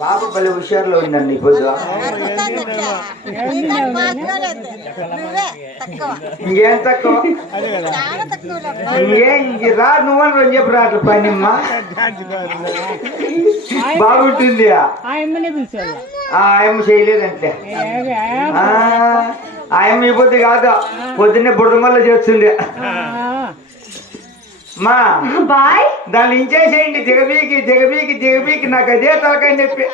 పాప భలే హుషారులో ఉందండి పొద్దు. ఇంకేం తక్కువ ఇంక రా నువ్వని చెప్పు రా అట్లా పనిమ్మా బాగుంటుంది. ఆయమ్మ చేయలేదంటే ఆయమ్మ ఈ పొద్దు కాదు పొద్దున్నే బుడమల్ల చేస్తుంది మా బాయ్ దాన్ని ఇంచేసేయండి దిగబీకి దిగబీకి దిగబీకి నాకు అదే తలకాయ చెప్పి